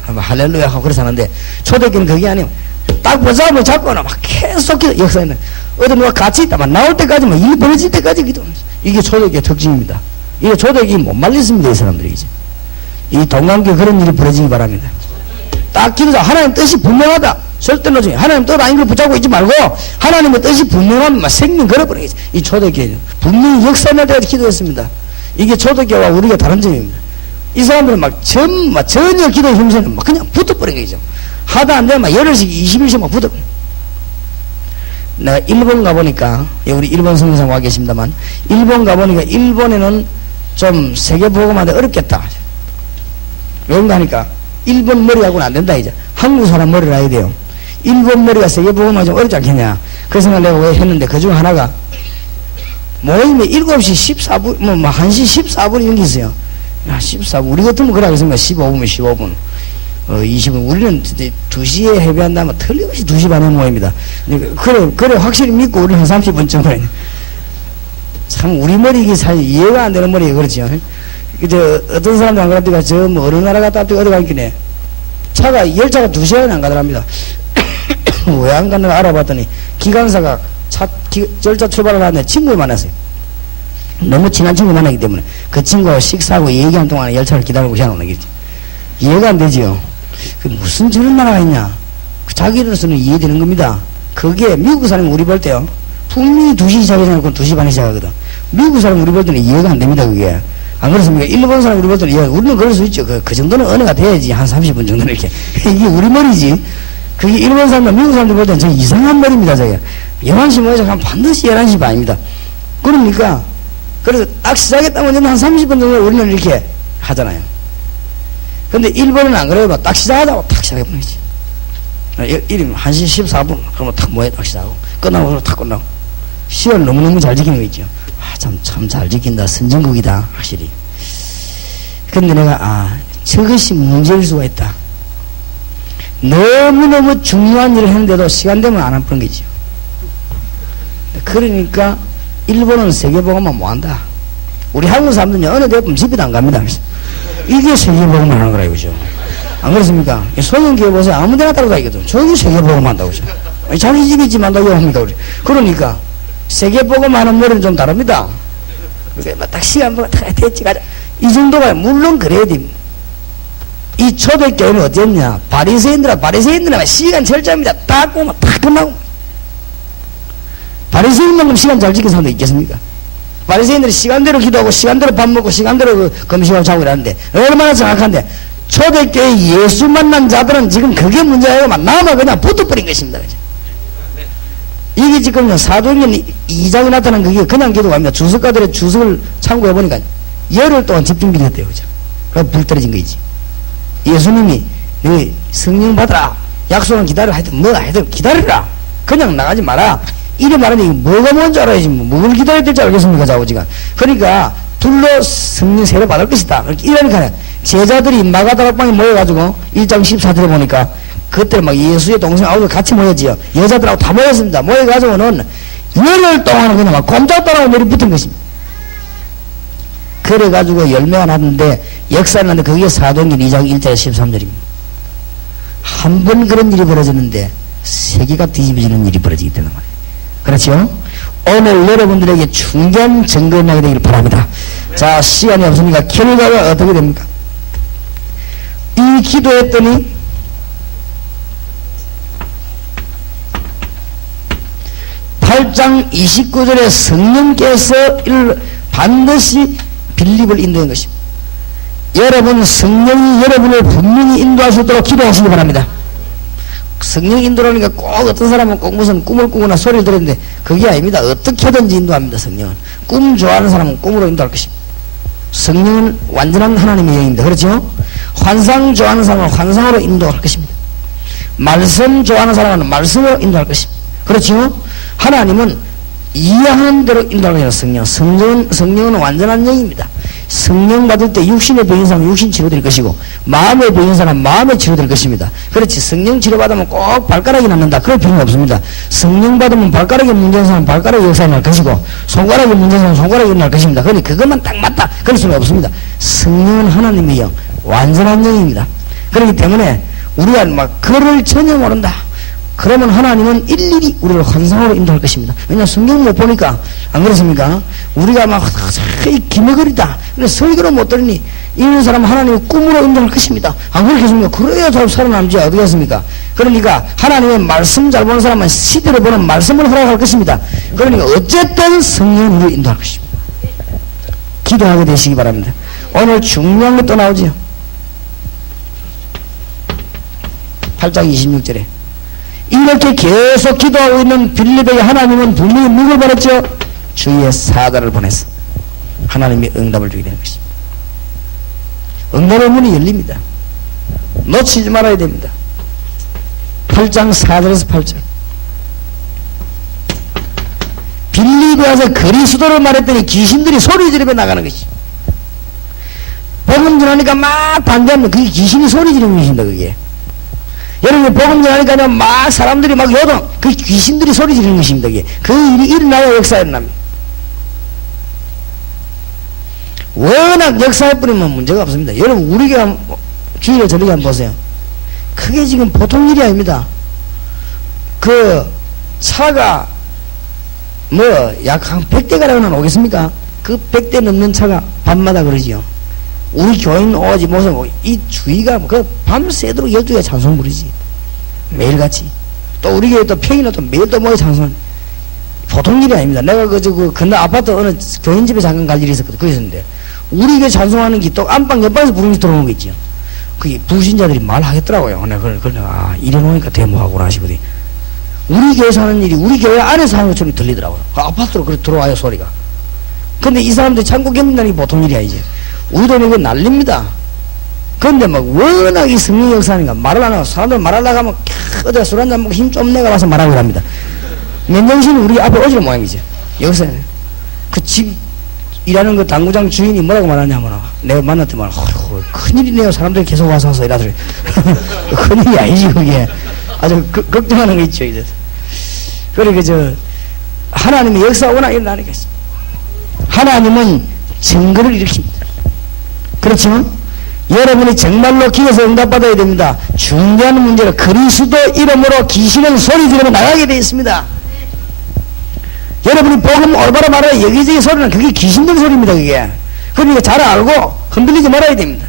할렐루야 하고 그래서 하는데 초대교회는 그게 아니고 딱 보자면 잡거나 막 계속 기도. 역사에는 어디 누가 같이 있다만 나올 때까지 막 일 벌어질 때까지 기도하는 거죠. 이게 초대교회 특징입니다. 이게 초대교회 못 말렸습니다. 이 사람들이 이제 이 동강교회 그런 일이 벌어지기 바랍니다. 딱 기도자 하나님 뜻이 분명하다. 절대로 중에 하나님 뜻 아닌 걸 붙잡고 있지 말고 하나님의 뜻이 분명하면 막 생명 걸어버리겠지. 이 초대교회는 분명히 역사날 때까지 기도했습니다. 이게 초대교회와 우리가 다른 점입니다. 이 사람들은 전혀 기도의 힘세는 막 그냥 붙어버린 거죠. 하다 안 되면 막 8시, 20일씩 막 붙어버려. 내가 일본 가보니까, 우리 일본 선교사님 와 계십니다만, 일본 가보니까 일본에는 좀 세계보고하는데 어렵겠다. 왜인가 하니까, 일본 머리하고는 안 된다, 이제. 한국 사람 머리를 해야 돼요. 일본 머리가 세계보고만 좀 어렵지 않겠냐. 그 생각을 내가 왜 했는데, 그 중 하나가, 모임에 7시 14분, 1시 14분 이런 게 있어요. 야, 14분. 우리 같으면 그래 하겠습니까? 15분이면 15분. 20분. 우리는 2시에 해배한다면 틀림없이 2시 반에 모입니다. 그래, 확실히 믿고 우리는 30분쯤 그래. 참, 우리 머리 이게 사실 이해가 안 되는 머리가 그렇죠. 어떤 사람도 안 그럽니까? 어느 나라 갔다 왔더니 어디 가니까 열차가 2시간이 안 가더랍니다. 왜 안 가는가 알아봤더니 기관사가 열차 출발을 하는데 친구를 만났어요. 너무 친한 친구 만나기 때문에 그 친구하고 식사하고 얘기하는 동안에 열차를 기다리고 시작하는 거지. 이해가 안 되지요. 무슨 저런 나라가 있냐. 자기로서는 이해되는 겁니다. 그게 미국 사람이 우리 볼 때요. 분명히 2시 시작해놓고 2시 반에 시작하거든. 미국 사람 우리 볼 때는 이해가 안 됩니다, 그게. 안 그렇습니까? 일본 사람 우리 볼 때는 우리는 그럴 수 있죠. 그 정도는 언어가 돼야지. 한 30분 정도는 이렇게. 이게 우리 머리지. 그게 일본 사람과 미국 사람들 볼 때는 저 이상한 머리입니다, 저게. 11시 모여서 가면 반드시 11시 반입니다. 그러니까, 그래서 딱 시작했다면 한 30분 정도 우리는 이렇게 하잖아요. 근데 일본은 안 그래요. 딱 시작하자고 탁 시작해버리지. 이름 1시 14분. 그러면 탁 모여 딱 시작하고. 끝나고 탁 끝나고. 시간 너무너무 잘 지키는 거 있죠. 참 잘 지킨다. 선진국이다. 확실히. 근데 내가, 저것이 문제일 수가 있다. 너무너무 중요한 일을 했는데도 시간 되면 안 하는 거죠. 그러니까, 일본은 세계보고만 못 한다. 우리 한국 사람들은 어느 대학은 집에도 안 갑니다. 이게 세계보고만 하는 거라 이거죠. 안 그렇습니까? 소형기에 보세요. 아무 데나 따로 다니거든. 저기 세계보고만 한다고 그죠. 자기 집에 집 한다고 합니까, 우리. 그러니까, 세계보고만 하는 머리는 좀 다릅니다. 그러니까 딱 시간 보고 딱 됐지 가자. 이 정도가 물론 그래야 됩니다. 이 초대교회는 어땠냐? 바리새인들은 시간 철저합니다. 딱 오면 딱 끝나고. 바리새인만큼 시간 잘 지키는 사람도 있겠습니까? 바리새인들이 시간대로 기도하고 시간대로 밥 먹고 시간대로 금식하고 자고 이러는데 얼마나 정확한데 초대교회 예수 만난 자들은 지금 그게 문제예요. 나만 그냥 붙어버린 것입니다. 그죠? 이게 지금 사도행전 2장에 나타난 그게 그냥 기도가 아닙니다. 주석가들의 주석을 참고해 보니까 열흘 동안 집중 기도했대요. 그죠? 그래서 불 떨어진 거이지. 예수님이 너희 성령 받으라. 약속은 기다려. 하여튼 기다리라. 그냥 나가지 마라. 이래 말하는데 뭐가 뭔지 알아야지. 뭘 기다려야 될지 알겠습니까? 자오지간. 그러니까 둘로 성령 세례 받을 것이다. 이러니까 제자들이 마가다락방에 모여가지고 1장 14절에 보니까 그때 막 예수의 동생하고 같이 모였지요. 여자들하고 다 모였습니다. 모여가지고는 열흘 동안 그냥 막 꼼짝도 내리 붙은 것입니다. 그래가지고 열매가 났는데 역사가 났는데 그게 사도행전 2장 1절 13절입니다. 한 번 그런 일이 벌어졌는데 세계가 뒤집어지는 일이 벌어지기 때문에 말이에요. 그렇죠? 오늘 여러분들에게 중요한 증거가 나게 되길 바랍니다. 자, 시간이 없으니까 결과가 어떻게 됩니까? 이 기도했더니 8장 29절에 성령께서 반드시 빌립을 인도한 것입니다. 여러분 성령이 여러분을 분명히 인도하시도록 기도하시기 바랍니다. 성령 인도라니까 꼭 어떤 사람은 꼭 무슨 꿈을 꾸거나 소리를 들었는데 그게 아닙니다. 어떻게든지 인도합니다. 성령은. 꿈 좋아하는 사람은 꿈으로 인도할 것입니다. 성령은 완전한 하나님의 영입니다. 그렇죠? 환상 좋아하는 사람은 환상으로 인도할 것입니다. 말씀 좋아하는 사람은 말씀으로 인도할 것입니다. 그렇죠? 하나님은 이해하는 대로 인도할 것입니다. 성령은 완전한 영입니다. 성령 받을 때 육신의 병인 사람은 육신 치료될 것이고 마음의 병인 사람은 마음의 치료될 것입니다. 그렇지. 성령 치료받으면 꼭 발가락이 낫는다. 그럴 필요는 없습니다. 성령 받으면 발가락이 문제인 사람은 발가락이 역사에 날 것이고 손가락이 문제인 사람은 손가락이 날 것입니다. 그러니 그것만 딱 맞다. 그럴 수는 없습니다. 성령은 하나님의 영, 완전한 영입니다. 그렇기 때문에 우리가 막 그를 전혀 모른다. 그러면 하나님은 일일이 우리를 환상으로 인도할 것입니다. 왜냐하면 성경 못 보니까. 안 그렇습니까? 우리가 막 기머거리다. 근데 설교를 못 들으니 이런 사람은 하나님의 꿈으로 인도할 것입니다. 안 그렇겠습니까? 그래야 잘 살아남지. 어떻게 하십니까? 그러니까 하나님의 말씀 잘 보는 사람은 시대를 보는 말씀을 허락할 것입니다. 그러니까 어쨌든 성령으로 인도할 것입니다. 기도하게 되시기 바랍니다. 오늘 중요한 것도 나오죠. 8장 26절에 이렇게 계속 기도하고 있는 빌립에게 하나님은 분명히 누굴 보냈죠? 주의 사자를 보냈어. 하나님이 응답을 주게 되는 것입니다. 응답의 문이 열립니다. 놓치지 말아야 됩니다. 8장 4절에서 8절. 빌립에 와서 그리스도를 말했더니 귀신들이 소리 지르며 나가는 것이. 복음 전하니까 막 반대하면 그게 귀신이 소리 지르는 것입니다. 그게. 여러분 복음 전하니까 막 사람들이 막 요동, 그 귀신들이 소리 지르는 것입니다. 그게. 그 일이 일어나야 역사에 납니다. 워낙 역사에 뿌리면 문제가 없습니다. 여러분 우리가 주일에 저녁에 한번 보세요. 그게 지금 보통 일이 아닙니다. 그 차가 뭐 약 한 100대가량은 오겠습니까? 그 100대 넘는 차가 밤마다 그러지요. 우리 교인 오지 못하고 이 주위가 그 밤새도록 12개 찬송 부르지. 매일같이. 또 우리 교회 또 평일에 또 매일 또 모여 찬송하는 보통 일이 아닙니다. 내가 그 건너 아파트 어느 교인집에 잠깐 갈 일이 있었거든. 거기 있었는데 우리 교회 찬송하는 게 또 안방 옆방에서 부르면서 들어오는 거 있죠. 그게 부신자들이 말하겠더라고요. 내가 이래 놓으니까 대모하구나 하시거든. 우리 교회 사는 일이 우리 교회 안에서 하는 것처럼 들리더라고요. 그 아파트로 그렇게 들어와요, 소리가. 근데 이 사람들이 참고 견딘다는 게 보통 일이 아니지. 우리도 이거 난립니다. 근데 막 워낙 이 성령 역사니까 말을 안 하고 사람들 말하려고 하면 어디가 술 한잔 먹고 힘 좀 내가 와서 말하고 합니다. 맨정신이 우리 앞에 오지는 모양이지. 여기서 그 집 일하는 그 당구장 주인이 뭐라고 말하냐면 내가 만났더만 큰일이네요. 사람들이 계속 와서 이러더래. 큰일이 아니지 그게. 아주 걱정하는 거 있죠. 이제. 그래 하나님의 역사가 워낙 일어나니까 하나님은 증거를 일으킵니다. 그렇죠? 여러분이 정말로 기도해서 응답받아야 됩니다. 중요한 문제는 그리스도 이름으로 귀신은 소리 지르면 나가게 되어 있습니다. 여러분이 복음 올바로 말하여 여기저기 소리는 그게 귀신들 소리입니다. 그게. 그러니까 잘 알고 흔들리지 말아야 됩니다.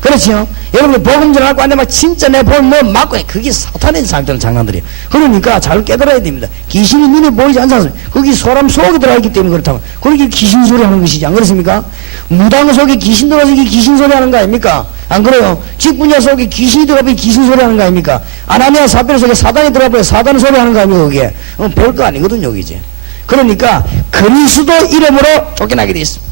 그렇죠? 여러분이 복음 전하고 안 되면 진짜 내 복음 뭐 맞고 그게 사탄의 장난들이에요. 그러니까 잘 깨달아야 됩니다. 귀신이 눈에 보이지 않습니까? 거기 사람 속에 들어있기 때문에 그렇다고. 그러니까 귀신 소리 하는 것이지. 안 그렇습니까? 무당 속에 귀신 들어서 귀신 소리 하는 거 아닙니까? 안 그래요? 직분자 속에 귀신이 들어가면 귀신 소리 하는 거 아닙니까? 아나니아 사피라 속에 사단이 들어가면 사단 소리 하는 거 아니에요, 그게? 별거 아니거든요, 여기지. 그러니까 그리스도 이름으로 쫓겨나게 되어 있습니다.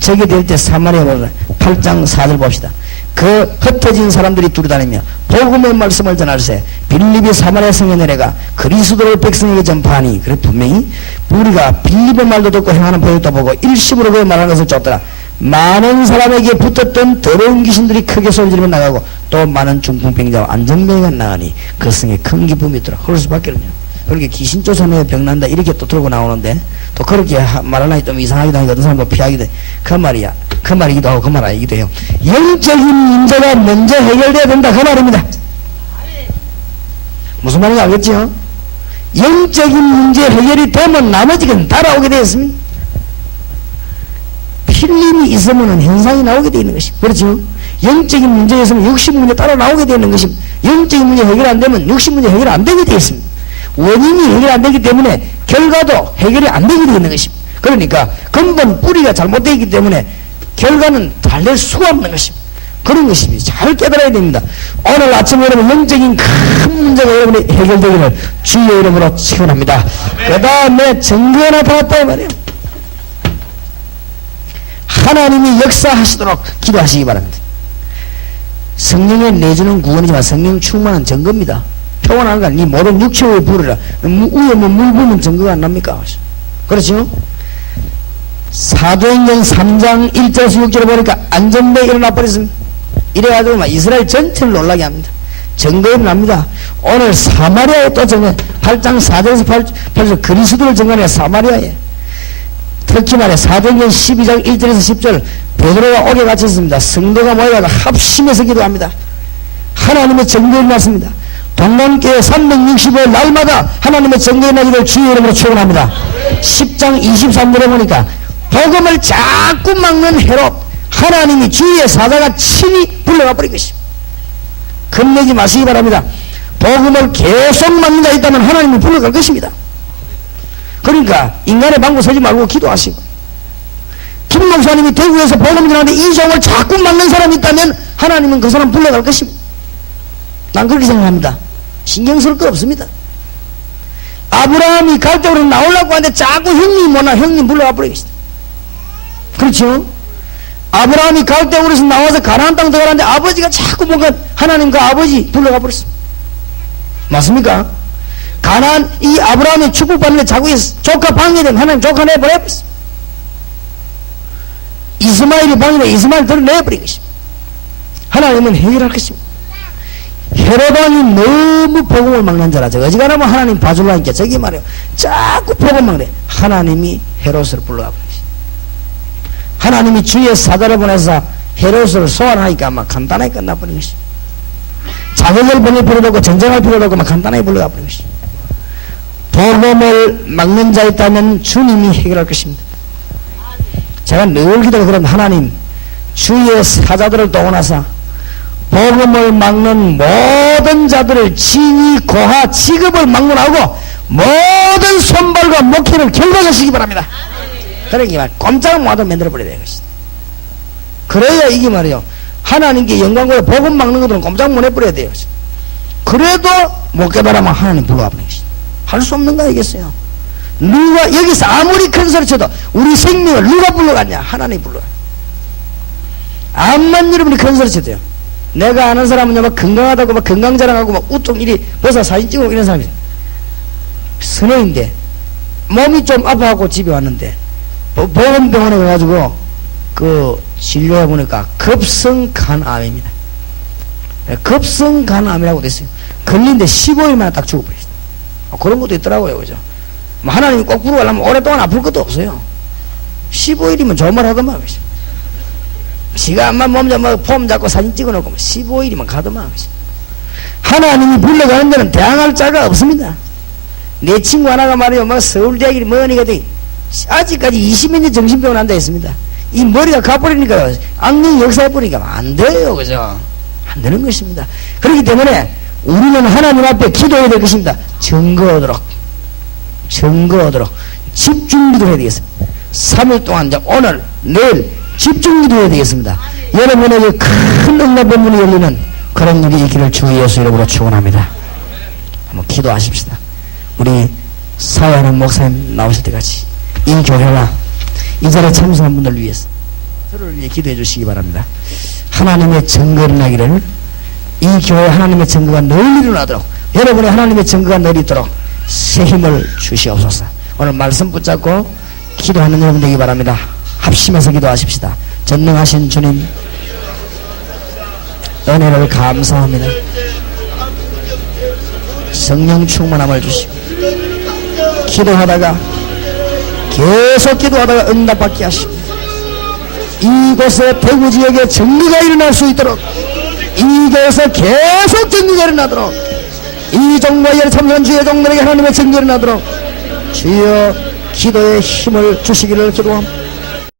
저게 될 때 사마리아 보면 8장 4절 봅시다. 그 흩어진 사람들이 두루다니며 복음의 말씀을 전할세 빌립이 사마리아 성에 내려가 그리스도를 백성에게 전파하니. 그래 분명히 우리가 빌립의 말도 듣고 행하는 보역도 보고 일심으로 그 말하는 것을 쫓더라. 많은 사람에게 붙었던 더러운 귀신들이 크게 소리지르며 나가고 또 많은 중풍병자와 안전병이가 나가니 그 성에 큰 기쁨이 있더라. 그럴 수밖에 없네요. 그렇게 귀신 쫓아내어 병난다 이렇게 또 들고 나오는데 또 그렇게 말하려니 좀 이상하기도 하니까 어떤 사람도 피하기도 해. 그 말이야. 그 말이기도 하고 그 말 아니기도 해요. 영적인 문제가 먼저 해결돼야 된다 그 말입니다. 무슨 말인지 알겠죠? 영적인 문제 해결이 되면 나머지는 따라오게 되었습니다. 필름이 있으면 현상이 나오게 되어 있는 것입니다. 그렇죠? 영적인 문제에 있으면 육신 문제 따라 나오게 되는 것입니다. 영적인 문제 해결 안 되면 육신 문제 해결 안 되게 되어 있습니다. 원인이 해결 안 되기 때문에 결과도 해결이 안 되게 되어 있는 것입니다. 그러니까 근본 뿌리가 잘못되어 있기 때문에 결과는 달랠 수가 없는 것입니다. 그런 것입니다. 잘 깨달아야 됩니다. 오늘 아침 여러분 영적인 큰 문제가 여러분이 해결되기를 주의 이름으로 축원합니다. 그 다음에 증거가 나타났다 이 말이에요. 하나님이 역사하시도록 기도하시기 바랍니다. 성령의 내주는 구원이지만 성령 충만한 증거입니다. 표현하는 거 아니 모든 육체의 불이라 위에 뭐 물 부으면 증거가 안 납니까? 그렇죠? 사도행전 3장 1절에서 6절에 보니까 안전병이 일어나 버렸습니다. 이래가지고 막 이스라엘 전체를 놀라게 합니다. 증거가 납니다. 오늘 사마리아에 또 증거 8장 4절에서 8절 그리스도를 증거하는 사마리아에 특히 말해 사도행전 12장 1절에서 10절 베드로가 옥에 갇혔습니다. 성도가 모여서 합심해서 기도합니다. 하나님의 증거가 일어났습니다. 동남교회 365일 날마다 하나님의 증거가 일어나기를 주의 이름으로 축원합니다. 10장 23절에 보니까 복음을 자꾸 막는 헤롯 하나님이 주의 사자가 친히 불러가 버린 것입니다. 겁내지 마시기 바랍니다. 복음을 계속 막는 자 있다면 하나님이 불러갈 것입니다. 그러니까 인간의 방법 서지 말고 기도하시고 김 목사님이 대구에서 복음 전하는데 이종을 자꾸 막는 사람이 있다면 하나님은 그 사람 불러갈 것입니다. 난 그렇게 생각합니다. 신경 쓸 거 없습니다. 아브라함이 갈 때 우리 나오려고 하는데 자꾸 형님 뭐나 형님 불러가 버리겠습니다. 그렇죠? 아브라함이 갈 때 우리서 나와서 가나안 땅 들어가는데 아버지가 자꾸 뭔가 하나님 그 아버지 불러가 버렸습니다. 맞습니까? 가나안 이 아브라함이 축복받는데 자꾸 조카 방해되면 하나님 조카 내버려버렸습니다. 이스마엘이 방해되 이스마엘 들어내버린 것입니다. 하나님은 해결할 것입니다. 헤로당이 너무 복음을 막는 자라. 어지간하면 하나님 봐주려니까 저기 말이에요. 자꾸 복음 막래. 하나님이 헤롯을 불러가 버렸어요. 하나님이 주의 사자를 보내서 헤롯을 소환하니까 아마 간단하게 끝나버린 것입니다. 자격을 보낼 필요도 없고 전쟁할 필요도 없고 간단하게 불러가 버린 것입니다. 복음을 막는 자 있다면 주님이 해결할 것입니다. 제가 늘 기도하고 그런 하나님 주의 사자들을 동원하사 복음을 막는 모든 자들을 진위, 고하, 지급을 막론하고 모든 손발과 목회를 결박하시기 바랍니다. 그러기 말 꼼짝 못하도록 만들어버려야 돼요. 그래야 이게 말이요, 하나님께 영광과 복음 막는 것들은 꼼짝 못 해버려야 돼요. 그래도 못 깨달으면 하나님 불러와 버리는 것이죠. 할 수 없는 거 아니겠어요? 누가 여기서 아무리 큰 소리 쳐도 우리 생명을 누가 불러갔냐? 하나님이 불러요. 암만 여러분이 큰 소리 쳐도요, 내가 아는 사람은 막 건강하다고 막 건강 자랑하고 막 우통 이리 벗어 사진 찍고 이런 사람이 선호인데 몸이 좀 아파갖고 집에 왔는데 보건병원에 가가지고 그 진료해 보니까 급성간암입니다. 급성간암이라고 됐어요. 걸린데 15일 만에 딱 죽어버렸어요. 그런 것도 있더라고요. 그죠? 하나님이 꼭 부르려면 오랫동안 아플 것도 없어요. 15일이면 좋은 말 하더만. 시간만 몸 잡고 폼 잡고 사진 찍어놓고 15일이면 가더만. 하나님이 불러가는 데는 대항할 자가 없습니다. 내 친구 하나가 말이요, 막 서울대학이 머니가 돼. 아직까지 20몇 년 정신병원 한다 했습니다. 이 머리가 가버리니까 악령 역사해버리니까 안 돼요. 그죠? 안 되는 것입니다. 그렇기 때문에 우리는 하나님 앞에 기도해야 될 것입니다. 증거 얻도록 집중기도 해야 되겠습니다. 3일 동안 이제 오늘 내일 집중기도 해야 되겠습니다. 여러분에게 큰 응답의 문이 열리는 그런 일이 있기를 주 예수 이름으로 축원합니다. 한번 기도하십시다. 우리 사회하는 목사님 나오실 때까지 이 교회와 이 자리에 참석한 분들 위해서 저를 위해 기도해 주시기 바랍니다. 하나님의 증거 일어나기를, 이 교회 하나님의 증거가 늘 일어나도록, 여러분의 하나님의 증거가 늘 있도록 새 힘을 주시옵소서. 오늘 말씀 붙잡고 기도하는 여러분 되기 바랍니다. 합심해서 기도하십시다. 전능하신 주님, 은혜를 감사합니다. 성령 충만함을 주시고 기도하다가 계속 기도하다가 응답받게 하시고 이곳에 대구 지역에 정리가 일어날 수 있도록, 이곳에서 계속 정리가 일어나도록, 이 종과에 참여한 주의 종들에게 하나님의 정리가 일어나도록 주여 기도의 힘을 주시기를 기도합니다.